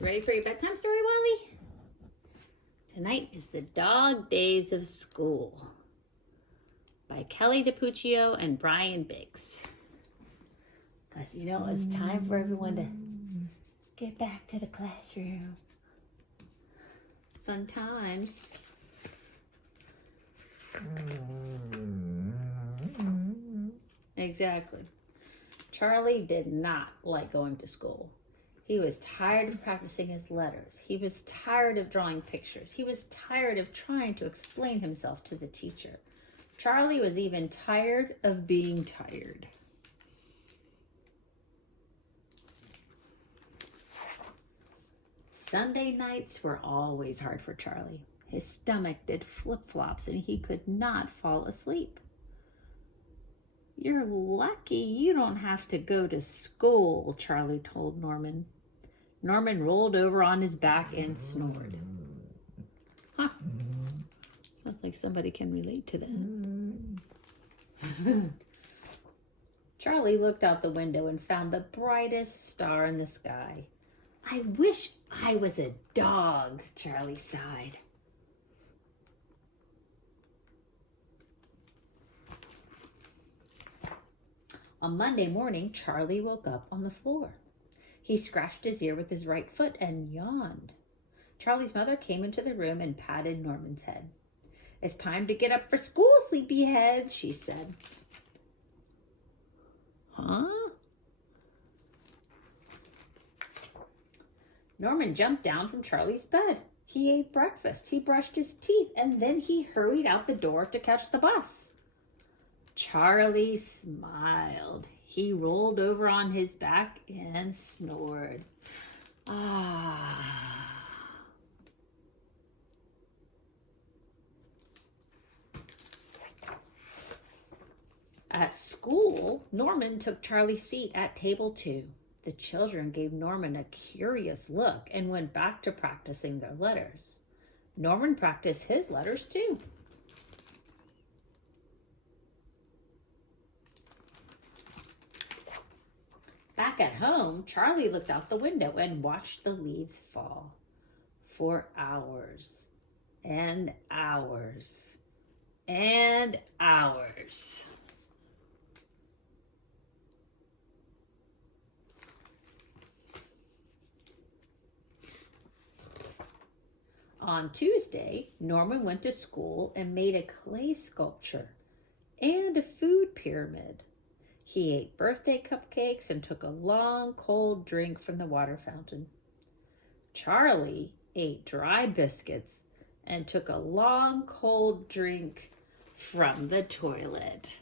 Ready for your bedtime story, Wally? Tonight is The Dog Days of School by Kelly DiPucchio and Brian Biggs. Because, you know, it's time for everyone to get back to the classroom. Fun times. Exactly. Charlie did not like going to school. He was tired of practicing his letters. He was tired of drawing pictures. He was tired of trying to explain himself to the teacher. Charlie was even tired of being tired. Sunday nights were always hard for Charlie. His stomach did flip-flops and he could not fall asleep. "You're lucky you don't have to go to school," Charlie told Norman. Norman rolled over on his back and snored. Huh. Sounds like somebody can relate to that. Charlie looked out the window and found the brightest star in the sky. "I wish I was a dog," Charlie sighed. On Monday morning, Charlie woke up on the floor. He scratched his ear with his right foot and yawned. Charlie's mother came into the room and patted Norman's head. "It's time to get up for school, sleepyhead," she said. Huh? Norman jumped down from Charlie's bed. He ate breakfast, he brushed his teeth, and then he hurried out the door to catch the bus. Charlie smiled. He rolled over on his back and snored. At school, Norman took Charlie's seat at table 2. The children gave Norman a curious look and went back to practicing their letters. Norman practiced his letters too. Back at home, Charlie looked out the window and watched the leaves fall for hours and hours and hours. On Tuesday, Norman went to school and made a clay sculpture and a food pyramid. He ate birthday cupcakes and took a long, cold drink from the water fountain. Charlie ate dry biscuits and took a long, cold drink from the toilet.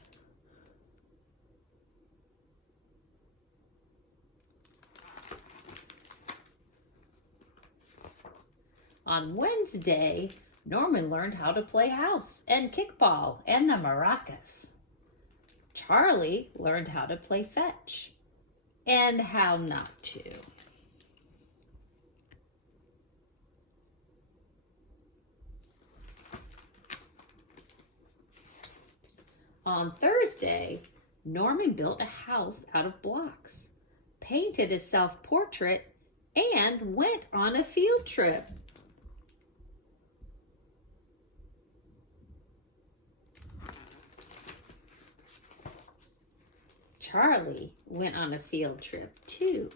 On Wednesday, Norman learned how to play house and kickball and the maracas. Charlie learned how to play fetch and how not to. On Thursday, Norman built a house out of blocks, painted a self-portrait, and went on a field trip. Charlie went on a field trip too.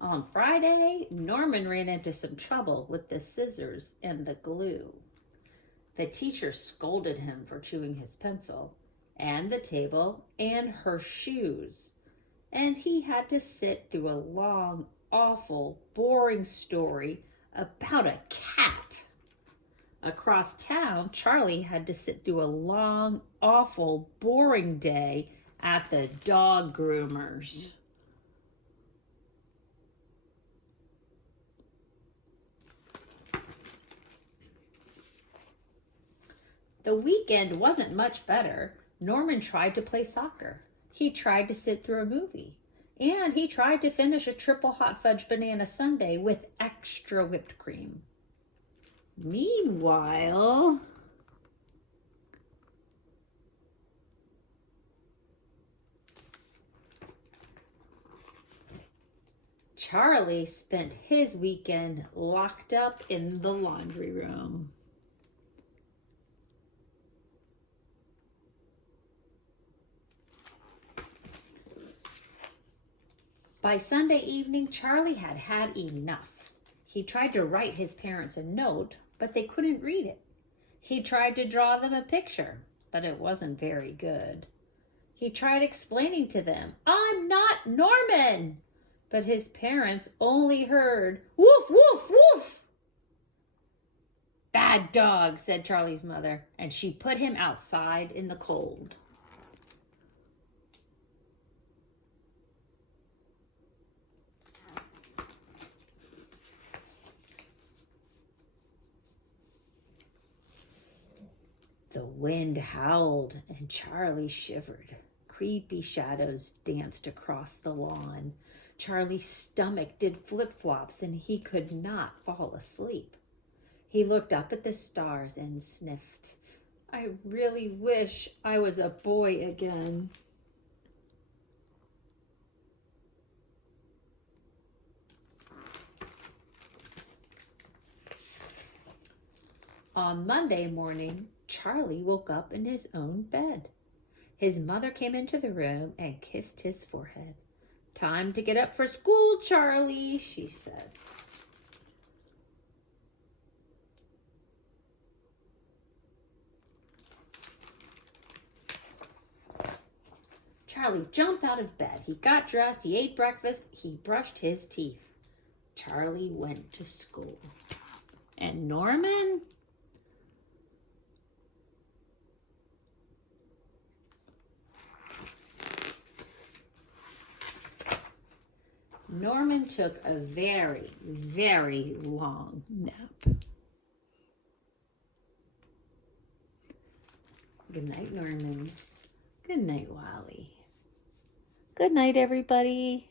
On Friday, Norman ran into some trouble with the scissors and the glue. The teacher scolded him for chewing his pencil and the table and her shoes. And he had to sit through a long, awful, boring story about a cat. Across town, Charlie had to sit through a long, awful, boring day at the dog groomers. The weekend wasn't much better. Norman tried to play soccer. He tried to sit through a movie. And he tried to finish a triple hot fudge banana sundae with extra whipped cream. Meanwhile, Charlie spent his weekend locked up in the laundry room. By Sunday evening, Charlie had had enough. He tried to write his parents a note, but they couldn't read it. He tried to draw them a picture, but it wasn't very good. He tried explaining to them, "I'm not Norman," but his parents only heard, "Woof, woof, woof." "Bad dog," said Charlie's mother, and she put him outside in the cold. The wind howled and Charlie shivered. Creepy shadows danced across the lawn. Charlie's stomach did flip-flops and he could not fall asleep. He looked up at the stars and sniffed. "I really wish I was a boy again." On Monday morning, Charlie woke up in his own bed. His mother came into the room and kissed his forehead. "Time to get up for school, Charlie," she said. Charlie jumped out of bed. He got dressed, he ate breakfast, he brushed his teeth. Charlie went to school. And Norman? Norman took a very, very long nap. Good night, Norman. Good night, Wally. Good night, everybody.